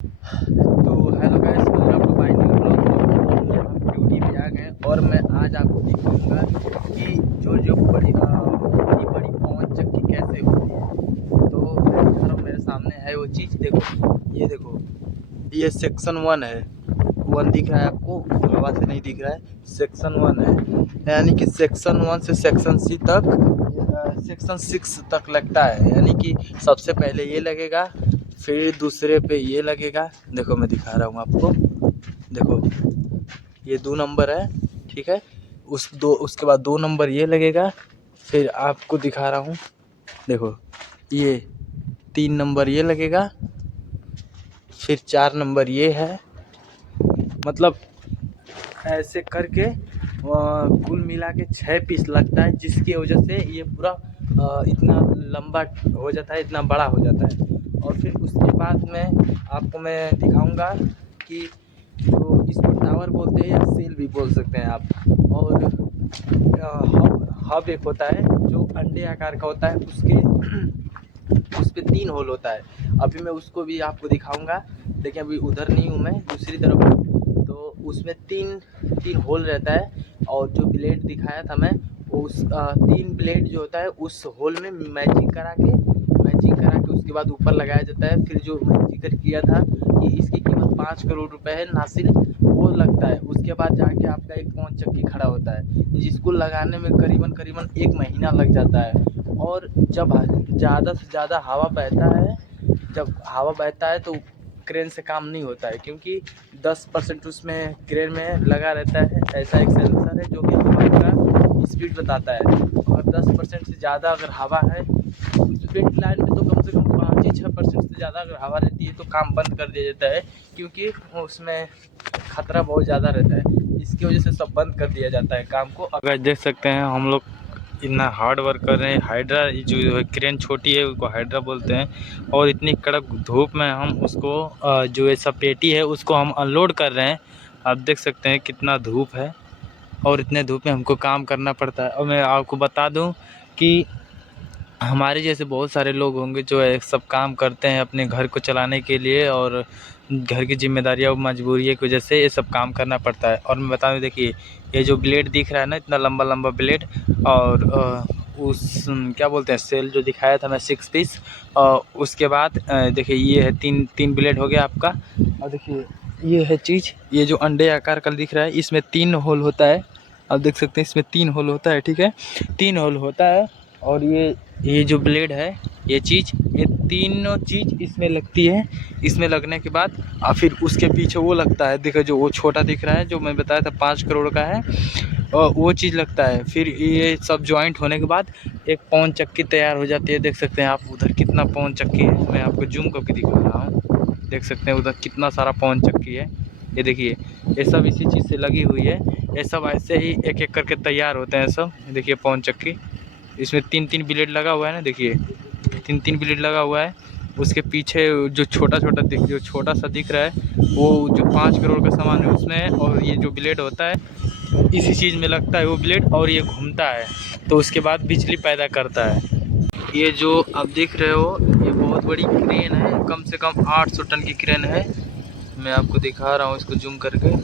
तो hello guys, welcome to my new blog. हम duty पे आ गए और मैं आज आपको दिखाऊंगा कि जो बड़ी इतनी बड़ी पवन चक्की कैसे होती है। तो मैं दिखा रहा हूँ, मेरे सामने है वो चीज़। देखो, ये सेक्शन 1 है। 1 दिख रहा है आपको? हवा से नहीं दिख रहा है। सेक्शन 1 है, यानी कि सेक्शन 1 से सेक्शन सी तक, सेक्शन 6 तक लगता है। यानी कि सबसे पहले ये लगेगा, फिर दूसरे पे ये लगेगा। देखो मैं दिखा रहा हूँ आपको। देखो, ये 2 नंबर है, ठीक है। उसके बाद 2 नंबर ये लगेगा। फिर आपको दिखा रहा हूँ, देखो ये 3 नंबर ये लगेगा। फिर 4 नंबर ये है। मतलब ऐसे करके कुल मिला के 6 पीस लगता है, जिसकी वजह से ये पूरा इतना लंबा हो जाता है, इतना बड़ा हो जाता है। और फिर उसके बाद में आपको मैं दिखाऊंगा कि जो इसको टावर बोलते हैं या सेल भी बोल सकते हैं आप। और हब एक होता है जो अंडे आकार का होता है, उस पे 3 होल होता है। अभी मैं उसको भी आपको दिखाऊंगा। देखिए अभी उधर नहीं हूँ, मैं दूसरी तरफ हूँ। तो उसमें तीन होल रहता है। और जो ब्लेड दिखाया था मैं, उस 3 ब्लेड जो होता है उस होल में मैचिंग करा के उसके बाद ऊपर लगाया जाता है। फिर जो मैंने जिक्र किया था कि इसकी कीमत 5 करोड़ रुपए है, नासिल वो लगता है। उसके बाद जाके आपका एक पवन चक्की खड़ा होता है, जिसको लगाने में करीबन 1 महीना लग जाता है। और जब ज़्यादा से ज़्यादा जब हवा बहता है तो क्रेन से काम नहीं होता है, क्योंकि 10% उसमें क्रेन में लगा रहता है। ऐसा एक सेंसर है जो कि हवा का स्पीड बताता है। और 10% से ज़्यादा अगर हवा है, स्पीड लाइन में तो कम से कम 5-6% से ज़्यादा अगर हवा रहती है तो काम बंद कर दिया जाता है, क्योंकि उसमें खतरा बहुत ज़्यादा रहता है। इसकी वजह से सब बंद कर दिया जाता है काम को। अगर देख सकते हैं हम लोग इतना हार्ड वर्क कर रहे हैं। हाइड्रा जो क्रेन छोटी है उसको हाइड्रा बोलते हैं। और इतनी कड़क धूप में हम उसको जो ऐसा पेटी है उसको हम अनलोड कर रहे हैं। आप देख सकते हैं कितना धूप है, और इतने धूप में हमको काम करना पड़ता है। और मैं आपको बता दूं कि हमारे जैसे बहुत सारे लोग होंगे जो है सब काम करते हैं अपने घर को चलाने के लिए, और घर की जिम्मेदारियां और मजबूरियों की वजह से ये सब काम करना पड़ता है। और मैं बता दूं, देखिए ये जो ब्लेड दिख रहा है ना, इतना लंबा लंबा ब्लेड, और उस क्या बोलते हैं सेल जो दिखाया था मैं 6 पीस। और उसके बाद देखिए ये है तीन ब्लेड हो गया आपका। और देखिए ये है चीज़, ये जो अंडे आकार का दिख रहा है इसमें 3 होल होता है। आप देख सकते हैं इसमें 3 होल होता है, ठीक है। 3 होल होता है। और ये जो ब्लेड है, ये तीनों चीज़ इसमें लगती है। इसमें लगने के बाद फिर उसके पीछे वो लगता है, देखो जो वो छोटा दिख रहा है जो मैं बताया था 5 करोड़ का है, और वो चीज़ लगता है। फिर ये सब जॉइंट होने के बाद एक पवन चक्की तैयार हो जाती है। देख सकते हैं आप उधर कितना पवन चक्की है, मैं आपको जूम करके दिखा रहा हूँ। देख सकते हैं उधर कितना सारा पवन चक्की है। ये देखिए ये सब इसी चीज़ से लगी हुई है। ये सब ऐसे ही एक एक करके तैयार होते हैं सब। देखिए पवन चक्की, इसमें 3 ब्लेड लगा हुआ है ना, देखिए 3 ब्लेड लगा हुआ है। उसके पीछे जो छोटा सा दिख रहा है, वो जो 5 करोड़ का सामान है उसमें है। और ये जो ब्लेड होता है इसी चीज़ में लगता है वो ब्लेड, और ये घूमता है तो उसके बाद बिजली पैदा करता है। ये जो आप देख रहे हो ये बहुत बड़ी क्रेन है, कम से कम 800 टन की क्रेन है। मैं आपको दिखा रहा हूँ इसको जूम करके।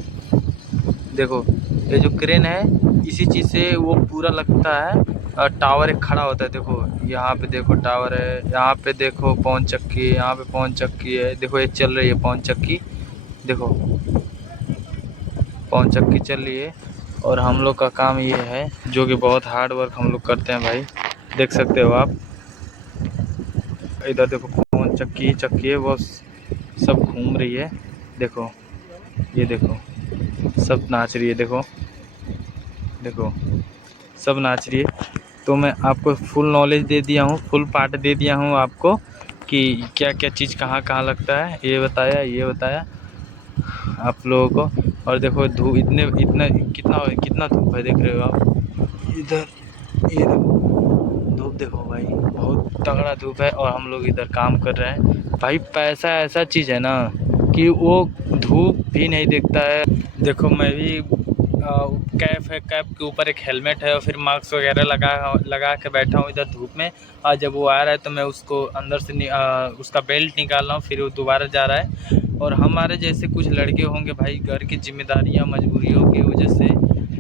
देखो ये जो क्रेन है इसी चीज़ से वो पूरा लगता है। टावर एक खड़ा होता है, देखो यहाँ पे देखो टावर है, यहाँ पे देखो पवन चक्की है, यहाँ पे पवन चक्की है। देखो ये चल रही है पवन चक्की, देखो पवन चक्की चल रही है। और हम लोग का काम ये है, जो कि बहुत हार्ड वर्क हम लोग करते हैं भाई। देख सकते हो आप इधर, देखो पवन चक्की है, वो सब घूम रही है। देखो ये देखो सब नाच रही है, देखो देखो सब नाच रही है। तो मैं आपको फुल नॉलेज दे दिया हूँ, फुल पार्ट दे दिया हूँ आपको कि क्या क्या चीज़ कहाँ कहाँ लगता है, ये बताया आप लोगों को। और देखो धूप इतना कितना धूप है, देख रहे हो आप इधर। ये देखो धूप, देखो भाई बहुत तगड़ा धूप है, और हम लोग इधर काम कर रहे हैं भाई। पैसा ऐसा चीज़ है ना कि वो धूप भी नहीं देखता है। देखो मैं भी कैप है, कैप के ऊपर एक हेलमेट है, और फिर मास्क वगैरह लगा के बैठा हूँ इधर धूप में। और जब वो आ रहा है तो मैं उसको अंदर से उसका बेल्ट निकाल रहा हूँ, फिर वो दोबारा जा रहा है। और हमारे जैसे कुछ लड़के होंगे भाई, घर की जिम्मेदारियां मजबूरियों की वजह से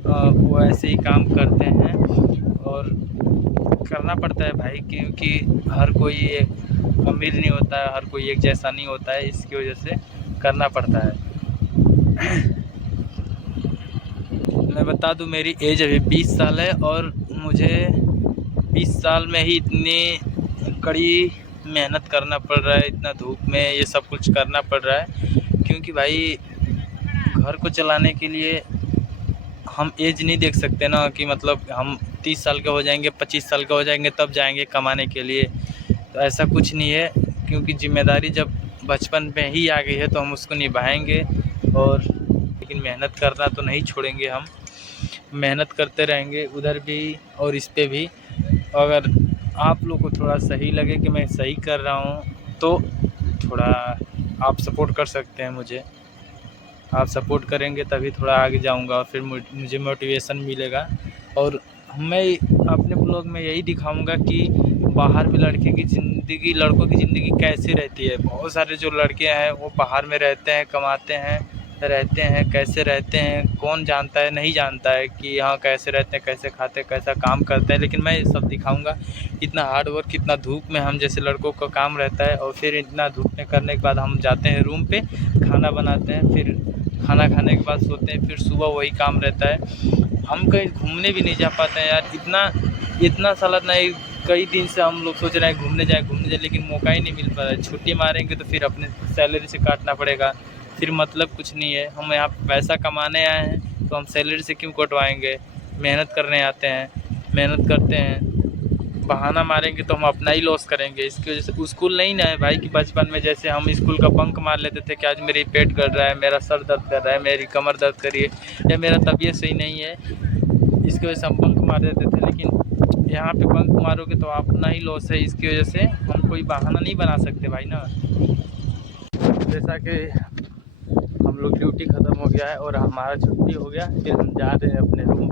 वो ऐसे ही काम करते हैं और करना पड़ता है भाई, क्योंकि हर कोई अमीर नहीं होता है, हर कोई एक जैसा नहीं होता है, इसकी वजह से करना पड़ता है। मैं बता दूं, मेरी एज अभी 20 साल है और मुझे 20 साल में ही इतनी कड़ी मेहनत करना पड़ रहा है, इतना धूप में ये सब कुछ करना पड़ रहा है, क्योंकि भाई घर को चलाने के लिए हम एज नहीं देख सकते ना, कि मतलब हम 30 साल के हो जाएंगे, 25 साल के हो जाएंगे तब जाएंगे कमाने के लिए। तो ऐसा कुछ नहीं है, क्योंकि जिम्मेदारी जब बचपन में ही आ गई है तो हम उसको निभाएंगे। और लेकिन मेहनत करना तो नहीं छोड़ेंगे, हम मेहनत करते रहेंगे उधर भी और इस पे भी। अगर आप लोग को थोड़ा सही लगे कि मैं सही कर रहा हूँ तो थोड़ा आप सपोर्ट कर सकते हैं मुझे। आप सपोर्ट करेंगे तभी थोड़ा आगे जाऊंगा और फिर मुझे मोटिवेशन मिलेगा। और मैं अपने ब्लॉग में यही दिखाऊंगा कि बाहर में लड़के की ज़िंदगी, लड़कों की ज़िंदगी कैसे रहती है। बहुत सारे जो लड़के हैं वो बाहर में रहते हैं, कमाते हैं, रहते हैं, कैसे रहते हैं कौन जानता है, नहीं जानता है कि हाँ कैसे रहते हैं, कैसे खाते हैं, कैसा काम करते हैं। लेकिन मैं ये सब दिखाऊंगा, इतना हार्ड वर्क, कितना धूप में हम जैसे लड़कों का काम रहता है। और फिर इतना धूप में करने के बाद हम जाते हैं रूम पे, खाना बनाते हैं, फिर खाना खाने के बाद सोते हैं, फिर सुबह वही काम रहता है। हम कहीं घूमने भी नहीं जा पाते हैं यार, इतना साल नहीं, कई दिन से हम लोग सोच रहे हैं घूमने जाए, लेकिन मौका ही नहीं मिल पा रहा है। छुट्टी मारेंगे तो फिर अपने सैलरी से काटना पड़ेगा, फिर मतलब कुछ नहीं है। हम यहाँ पैसा कमाने आए हैं तो हम सैलरी से क्यों कटवाएंगे। मेहनत करने आते हैं, मेहनत करते हैं, बहाना मारेंगे तो हम अपना ही लॉस करेंगे। इसकी वजह से स्कूल नहीं ना है भाई, कि बचपन में जैसे हम स्कूल का बंक मार लेते थे कि आज मेरी पेट कर रहा है, मेरा सर दर्द कर रहा है, मेरी कमर दर्द कर रही है, या मेरा तबीयत सही नहीं है, इसकी वजह से हम बंक मार देते थे। लेकिन यहाँ पे बंक मारोगे तो अपना ही लॉस है, इसकी वजह से हम कोई बहाना नहीं बना सकते भाई ना। जैसा कि हम लोग ड्यूटी ख़त्म हो गया है और हमारा छुट्टी हो गया, फिर हम जा रहे हैं अपने रूम।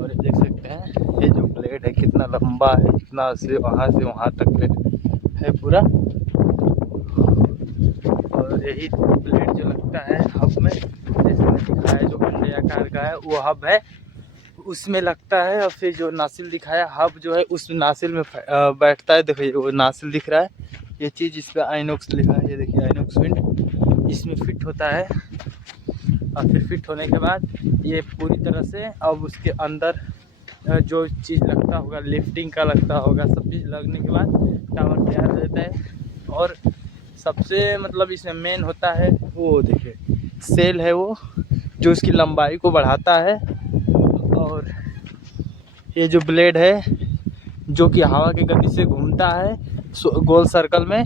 और ये देख सकते हैं ये जो ब्लेड है कितना लंबा है, इतना से वहाँ तक है पूरा। और यही ब्लेड जो लगता है हब में, जैसे मैंने दिखाया जो अंडे आकार का है वो हब है, उसमें लगता है। और फिर जो नासिल दिखाया हब जो है उस नासिल में बैठता है। देखिए वो नासिल दिख रहा है, ये चीज़ इस पर आइनॉक्स लिखा है, ये देखिए आइनॉक्स विंड, इसमें फिट होता है। और फिर फिट होने के बाद ये पूरी तरह से अब उसके अंदर जो चीज़ लगता होगा, लिफ्टिंग का लगता होगा, सब चीज़ लगने के बाद टावर तैयार हो जाता है। और सबसे मतलब इसमें मेन होता है वो देखिए सेल है वो, जो इसकी लंबाई को बढ़ाता है। और ये जो ब्लेड है जो कि हवा की गति से घूमता है गोल सर्कल में,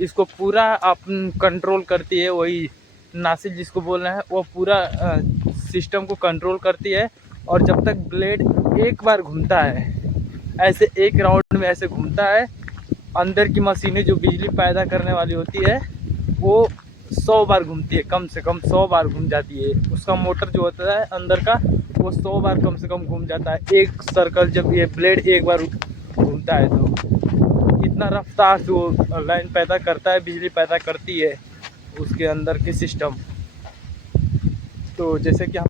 इसको पूरा आप कंट्रोल करती है। वही नासिल जिसको बोल रहे हैं वो पूरा सिस्टम को कंट्रोल करती है। और जब तक ब्लेड एक बार घूमता है, ऐसे एक राउंड में ऐसे घूमता है, अंदर की मशीनें जो बिजली पैदा करने वाली होती है वो 100 बार घूमती है, कम से कम 100 बार घूम जाती है। उसका मोटर जो होता है अंदर का वो 100 बार कम से कम घूम जाता है एक सर्कल, जब ये ब्लेड एक बार घूमता है तो इतना रफ्तार से वो लाइन पैदा करता है, बिजली पैदा करती है उसके अंदर की सिस्टम। तो जैसे कि हम